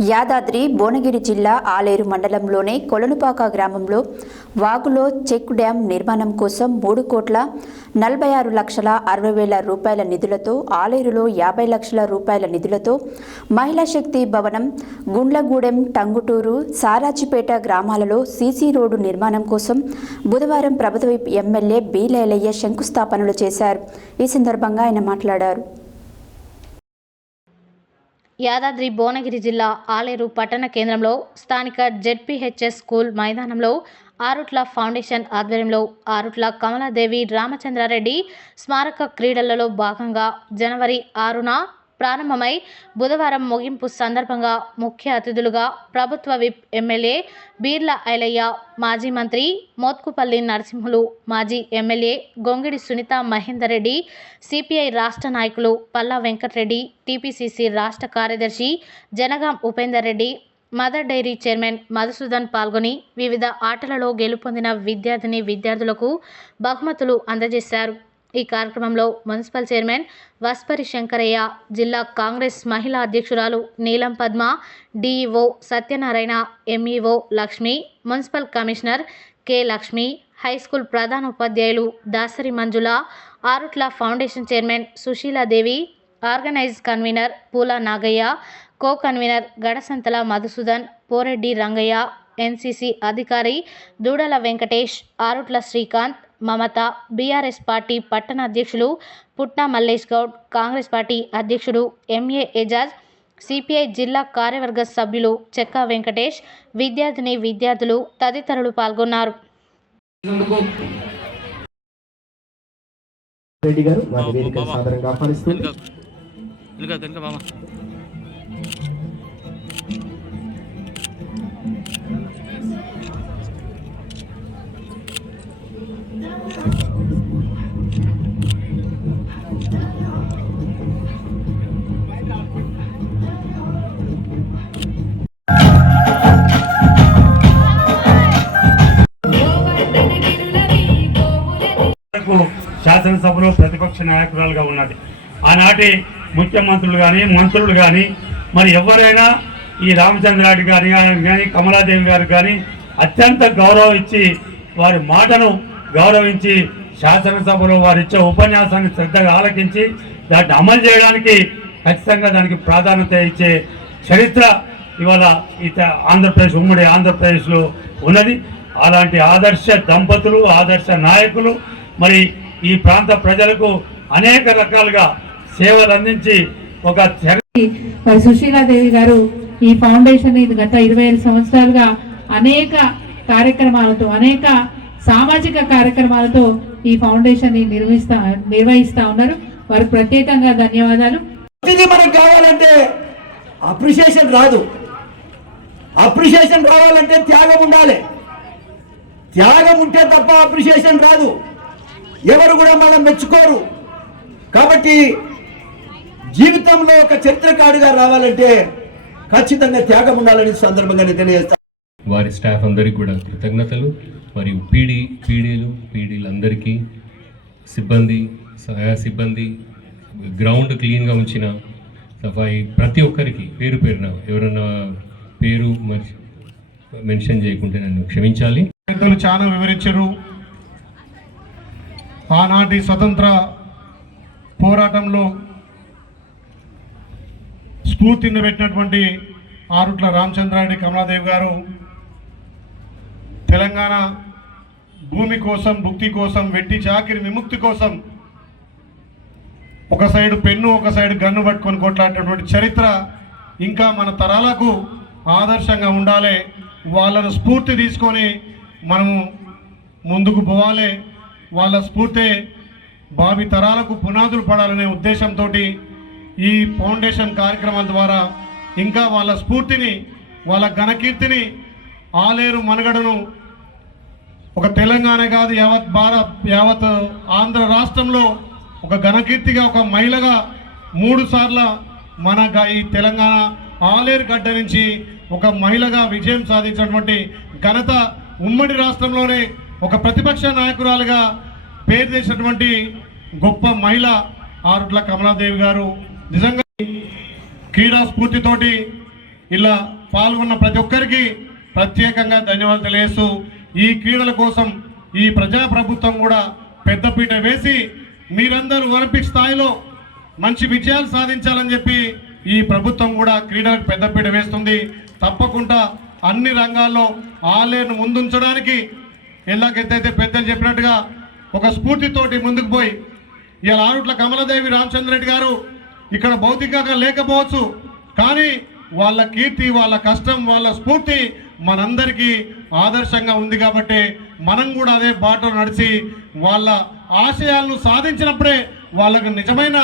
యాదాద్రి భువనగిరి జిల్లా ఆలేరు మండలంలోని కొలనుపాక గ్రామంలో వాగులో చెక్ డ్యాం నిర్మాణం కోసం మూడు కోట్ల నలభై ఆరు లక్షల అరవై వేల రూపాయల నిధులతో ఆలేరులో యాభై లక్షల రూపాయల నిధులతో మహిళా శక్తి భవనం గుండ్లగూడెం టంగుటూరు సారాజిపేట గ్రామాలలో సీసీ రోడ్డు నిర్మాణం కోసం బుధవారం ప్రభుత్వ ఎమ్మెల్యే బి లైలయ్య శంకుస్థాపనలు చేశారు. ఈ సందర్భంగా ఆయన మాట్లాడారు. యాదాద్రి భువనగిరి జిల్లా ఆలేరు పట్టణ కేంద్రంలో స్థానిక జెడ్పీహెచ్ఎస్ స్కూల్ మైదానంలో ఆరుట్ల ఫౌండేషన్ ఆధ్వర్యంలో ఆరుట్ల కమలాదేవి రామచంద్రారెడ్డి స్మారక క్రీడలలో భాగంగా జనవరి ఆరున ప్రారంభమై బుధవారం ముగింపు సందర్భంగా ముఖ్య అతిథులుగా ప్రభుత్వ విప్ ఎమ్మెల్యే బీర్ల ఐలయ్య మాజీ మంత్రి మోత్కుపల్లి నరసింహులు మాజీ ఎమ్మెల్యే గొంగిడి సునీత మహేందర్ రెడ్డి సిపిఐ రాష్ట్ర నాయకులు పల్లా వెంకటరెడ్డి టీపీసీసీ రాష్ట్ర కార్యదర్శి Jangaon Upender Reddy Mother Dairy chairman Madhusudan పాల్గొని వివిధ ఆటలలో గెలుపొందిన విద్యార్థిని విద్యార్థులకు బహుమతులు అందజేశారు. ఈ కార్యక్రమంలో మున్సిపల్ చైర్మన్ వస్పరి శంకరయ్య జిల్లా కాంగ్రెస్ మహిళా అధ్యక్షురాలు Neelam Padma DEO Satyanarayana MEO Lakshmi municipal commissioner K Lakshmi high school ప్రధాన ఉపాధ్యాయులు Dasari Manjula Arutla foundation chairman Sushila Devi organise convener Poola Nagaiah co convener Gadasanthala Madhusudan Poreddy Rangaiah NCC అధికారి Doodala Venkatesh Arutla Srikanth Mamata BRS party పట్టణ అధ్యక్షులు Putna Mallesh Goud Congress party అధ్యక్షుడు MA Ejaz CPI జిల్లా కార్యవర్గ సభ్యులు చెక్కా వెంకటేష్ విద్యార్థిని విద్యార్థులు తదితరులు పాల్గొన్నారు. రెడ్డి గారు వారి వేదిక సాధారణంగా ఆహ్వానిస్తుంది శాసనసభలో ప్రతిపక్ష నాయకురాలుగా ఉన్నది. ఆనాటి ముఖ్యమంత్రులు కానీ మంత్రులు కానీ మరి ఎవరైనా ఈ రామచంద్రారెడ్డి గారి కానీ కమలాదేవి గారు కానీ అత్యంత గౌరవం ఇచ్చి వారి మాటను గౌరవించి శాసనసభలో వారు ఇచ్చే ఉపన్యాసాన్ని శ్రద్ధగా ఆలకించి దాన్ని అమలు చేయడానికి ఖచ్చితంగా దానికి ప్రాధాన్యత ఇచ్చే చరిత్ర ఇవాళ ఈ ఆంధ్రప్రదేశ్ ఉమ్మడి ఆంధ్రప్రదేశ్లో ఉన్నది. అలాంటి ఆదర్శ దంపతులు ఆదర్శ నాయకులు మరి ఈ ప్రాంత ప్రజలకు అనేక రకాలుగా సేవలు అందించి ఒక మరి సుశీలాదేవి గారు ఈ ఫౌండేషన్ ఇది గత ఇరవై ఐదు సంవత్సరాలుగా అనేక కార్యక్రమాలతో అనేక సామాజిక కార్యక్రమాలతో ఈ ఫౌండేషన్ని నిర్వహిస్తా నిర్వహిస్తా ఉన్నారు. వారికి ప్రత్యేకంగా ధన్యవాదాలు. ప్రతిదీ మనకు కావాలంటే అప్రిషియేషన్ రాదు. అప్రిషియేషన్ రావాలంటే త్యాగం ఉండాలి. త్యాగం ఉంటే తప్ప అప్రిషియేషన్ రాదు. ఎవరు కూడా మనం మెచ్చుకోరు. కాబట్టి జీవితంలో ఒక చరిత్రకారుగా రావాలంటే ఖచ్చితంగా త్యాగం ఉండాలని సందర్భంగా తెలియజేస్తాను వారి స్టాఫ్ అందరికీ కూడా కృతజ్ఞతలు. మరియు పీడీ పీడీలు పీడీలందరికీ సిబ్బంది సహాయ సిబ్బంది గ్రౌండ్ క్లీన్గా ఉంచిన సఫాయి ప్రతి ఒక్కరికి పేరు పేరున ఎవరన్నా పేరు మరి మెన్షన్ చేయకుంటే నన్ను క్షమించాలి. చాలా వివరించారు. ఆనాటి స్వతంత్ర పోరాటంలో స్ఫూర్తిని పెట్టినటువంటి ఆరుట్ల రామచంద్రారెడ్డి కమలాదేవి గారు తెలంగాణ భూమి కోసం భుక్తి కోసం వెట్టి చాకిరి విముక్తి కోసం ఒక సైడు పెన్ను ఒక సైడు గన్ను పట్టుకొని కొట్లాడేటటువంటి చరిత్ర ఇంకా మన తరాలకు ఆదర్శంగా ఉండాలి వాళ్ళను స్ఫూర్తి తీసుకొని మనము ముందుకు పోవాలి వాళ్ళ స్ఫూర్తి భావి తరాలకు పునాదులు పడాలనే ఉద్దేశంతో ఈ ఫౌండేషన్ కార్యక్రమం ద్వారా ఇంకా వాళ్ళ స్ఫూర్తిని వాళ్ళ ఘనకీర్తిని ఆలేరు మనుగడను ఒక తెలంగాణ కాదు యావత్ భారత్ యావత్ ఆంధ్ర రాష్ట్రంలో ఒక ఘనకీర్తిగా ఒక మహిళగా మూడు సార్ల మన ఈ తెలంగాణ ఆలేరు గడ్డ నుంచి ఒక మహిళగా విజయం సాధించినటువంటి ఘనత ఉమ్మడి రాష్ట్రంలోనే ఒక ప్రతిపక్ష నాయకురాలుగా పేరు తెచ్చినటువంటి గొప్ప మహిళ ఆరుట్ల కమలాదేవి గారు నిజంగా క్రీడా స్ఫూర్తితోటి ఇలా పాల్గొన్న ప్రతి ఒక్కరికి ప్రత్యేకంగా ధన్యవాదాలు తెలియజేస్తూ ఈ క్రీడల కోసం ఈ ప్రజాప్రభుత్వం కూడా పెద్దపీట వేసి మీరందరూ ఒలింపిక్ స్థాయిలో మంచి విజయాలు సాధించాలని చెప్పి ఈ ప్రభుత్వం కూడా క్రీడలకు పెద్దపీట వేస్తుంది. తప్పకుండా అన్ని రంగాల్లో ఆలేను ముందుంచడానికి ఎలాగైతే పెద్దలు చెప్పినట్టుగా ఒక స్ఫూర్తితోటి ముందుకు పోయి ఇలా ఆరుట్ల కమలదేవి రామచంద్రరెడ్డి గారు ఇక్కడ భౌతికంగా లేకపోవచ్చు కానీ వాళ్ళ కీర్తి వాళ్ళ కష్టం వాళ్ళ స్ఫూర్తి మనందరికీ ఆదర్శంగా ఉంది కాబట్టి మనం కూడా అదే బాటలో నడిచి వాళ్ళ ఆశయాలను సాధించినప్పుడే వాళ్ళకు నిజమైన